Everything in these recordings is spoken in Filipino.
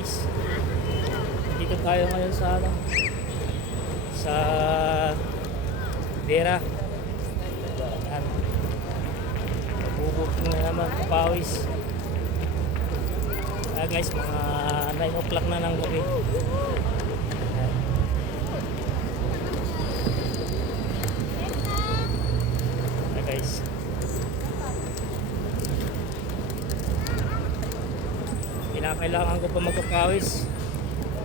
guys, dito tayo ngayon sa ano, sa Vera. Yan, bubuk na naman pawis. Guys, mga 9 o'clock na ng gabi. Yan. Guys, kinakailangan ko pa magpapawis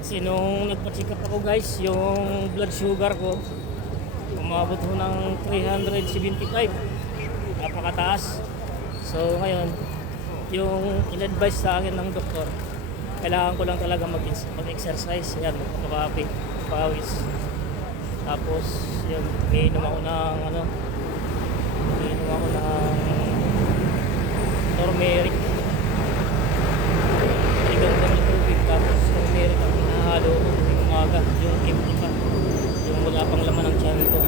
kasi nung nagpa-check up ako guys, yung blood sugar ko umabot ho ng 375, napakataas. So ngayon, yung in-advise sa akin ng doktor, kailangan ko lang talaga mag-exercise. Yan, magpapawis. Tapos yun, iinom ako ng turmeric. Ligang kami tubig, tapos turmeric ang hinahalo ko yung umaga, yung empty pa, yung wala pang laman ng tiyan ko.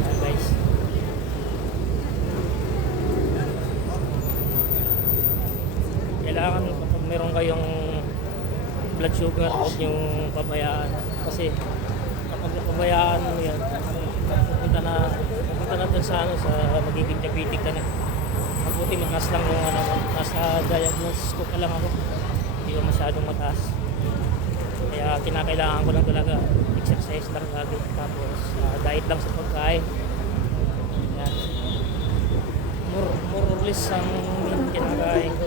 Ayan guys, kailangan kapag meron kayong blood sugar, huwag yung pabayaan. Kasi kapag pabayaan mo yan, pupunta na dun sa magiging diabetic ka na. Mabuti mataas lang yung nasa diagnosis ko pa lang ako, hindi ko masyadong mataas. Kaya kinakailangan ko lang talaga exercise lang lagi, tapos diet lang sa pagkain. Yan, more or less ang kinakain ko,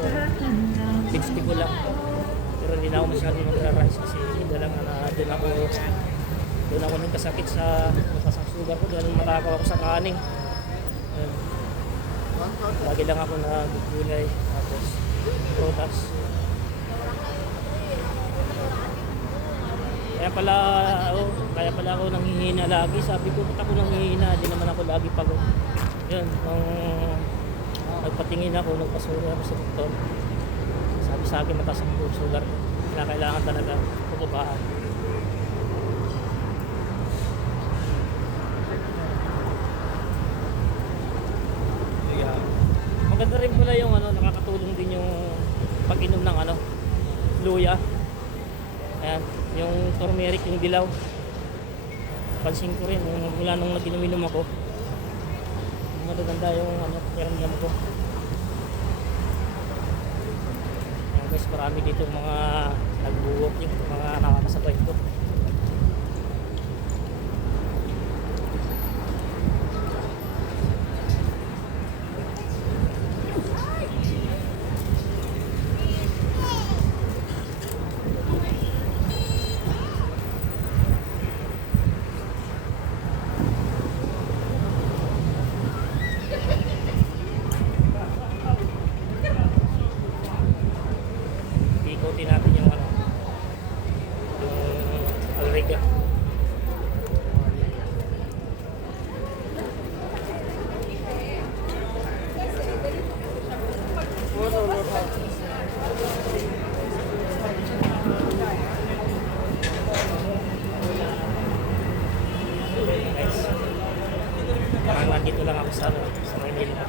60 ko lang. Pero hindi na ako masyadong magra-rice kasi dalang na doon ako nagkasakit sa mataas ang sugar ko, doon matakaw ako sa kaning. Lagi lang ako nagugulay, tapos prutas. Kaya pala ako nanghihina lagi. Sabi ko, ba't ako nanghihina? Di naman ako lagi pagod. Yun, nung nagpatingin ako, nagpasuri ako sa doktor, sabi sa akin mataas ang sugar. Kailangan talaga pupupaan. Maganda rin pala yung nakakatulong din yung pag-inom ng luya. Ayan, yung turmeric, yung dilaw. Pansin ko rin mula nung nag-inom ako, maganda yung pakiramdam ko. Ayan guys, marami dito mga nagbuwok, yung mga nakakasabay ko. Ikutin natin yung alriga. Guys, parang nandito lang ako sa Maynila,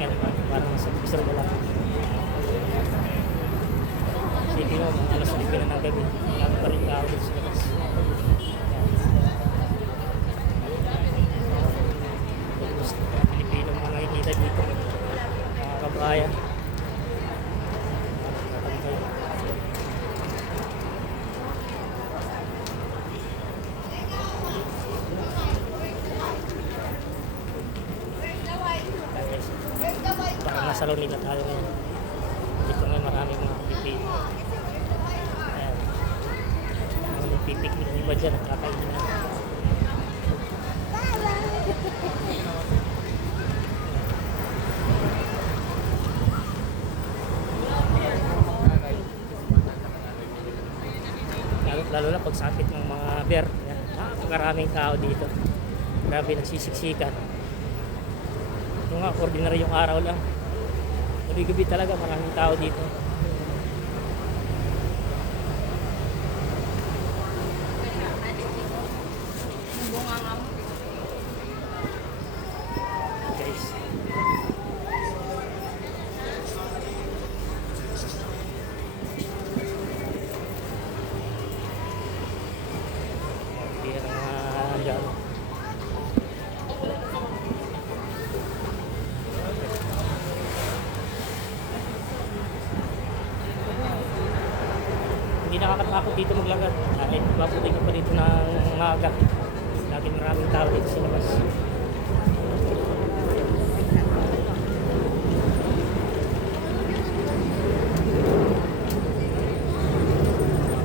parang sa Bisor ko lang. Sige mo, mga alas 9 na ng gabi, marami pa rin tao dito sa labas. Pilipino mga nakikita dito, mga kabayan. Parang nasa Lunila tayo ngayon. Dito ngayon maraming mga Pilipino. Ayan, mga nagpipiknik ng iba dyan, nagkakainin na. Lalo na pagsapit ng mga beer. Napakaraming tao dito. Grabe, nagsisiksikan. Ito nga, ordinary yung araw lang. Gabi-gabi talaga, maraming tao dito. Guys, hindi nakakatakot dito maglakad. Kahit mabuti ka pa dito ng maaga. Lagi maraming tao dito sa labas.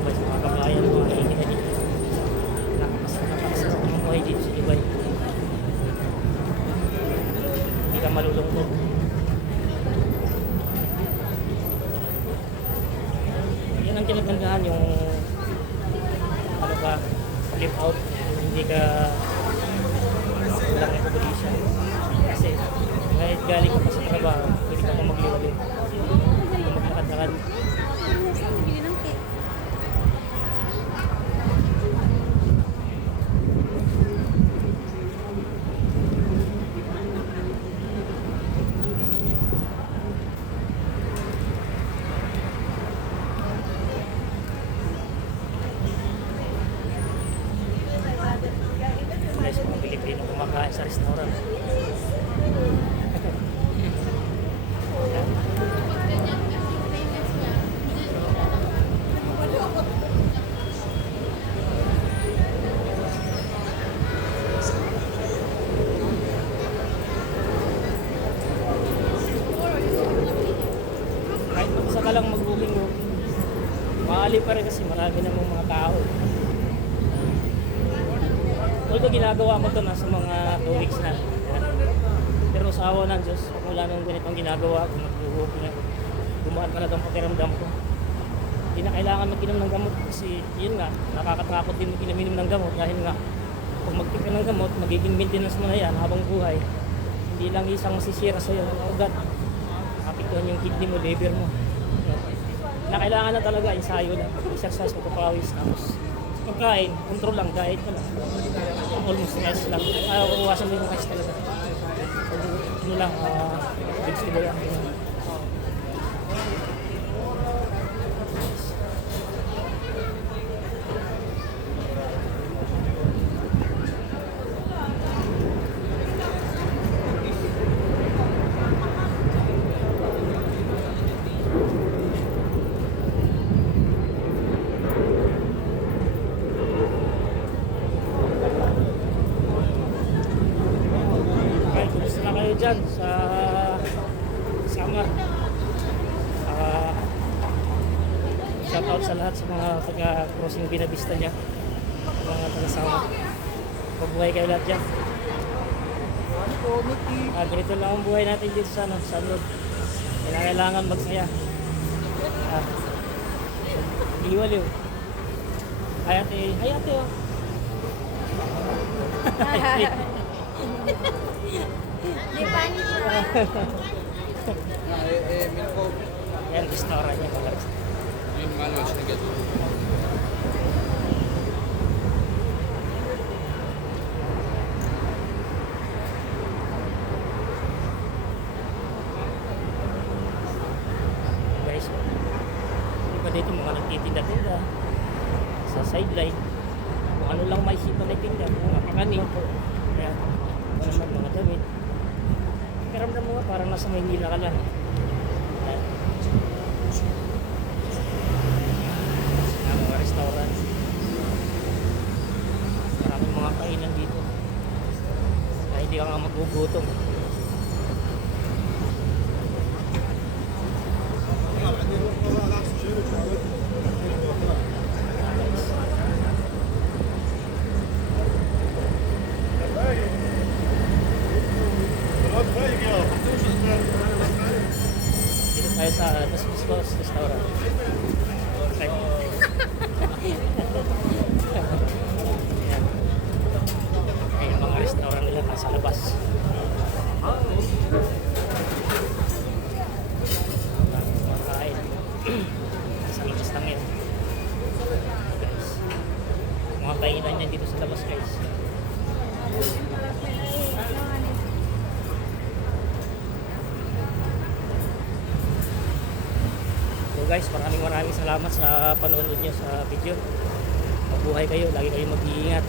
Guys, mga kabayan, mga kaibigan dito. Nakakasarap ng buhay dito sa Dubai. Hindi ka malulungkot. Yan ang kinagandahan yung ano ka, live out, yung hindi ka walang accommodation. Kasi kahit galing ka pa sa trabaho, pwede ka pa magliwali. Maglakad-lakad. Guys, mga Pilipino kumakain sa restaurant. Kahit mag-isa ka lang mag-booking mo, maali pa rin kasi marami namang mga tao. Although ginagawa mo ito na sa mga 2 weeks na. Pero sa awa ng Diyos, kung wala nang ganitong ginagawa, kung mag-booking na, gumaan talagang pakiramdam ko. Hindi na kailangan mag-inom ng gamot kasi yun nga, nakakatakot din mag-inom ng gamot dahil nga kung mag-take ka ng gamot, magiging maintenance mo na yan habang buhay. Hindi lang isang masisira sa'yo ng ugat. Apektuhan yung kidney mo, liver mo. Na kailangan na talaga, ensayo lang. Exercise, magpapawis, tapos pagkain, control lang, diet ka lang. Almost rest lang. Uwasan mo yung rest talaga. Ano lang, vegetable lang. Ay, kumusta na kayo dyan sa summer? Shout out sa lahat sa mga taga-crossing Binavista dyan. Mga taga-summer. Pabuhay kayo lahat dyan. Ganito lang ang buhay natin dito sa Sunroad. Kailangan magsaya. Iwaliw. Ay ate oh. May panik ba? Milko. Yan, restaurant niya pala. Yun malo siya gato. Guys, iba dito mga nagtitinda-tinda sa sideline. Kung ano lang may sipa na tinda, mga kakanin. Kaya, ano naman mga damit. Karamdam mo nga parang nasa Maynila ka lang. Ayan. Mga restaurant. Maraming mga kainan dito. Kaya hindi ka nga magugutom. Dito tayo sa Dos Piscos Restaurant. Okay. Ayan. Ayan yung mga restaurant nila nasa labas. Mga kain. Sa labas lang yan. Guys. Mga kainan yan dito sa labas guys. So guys, maraming salamat sa panonood nyo sa video. Mabuhay kayo, lagi kayo mag-iingat.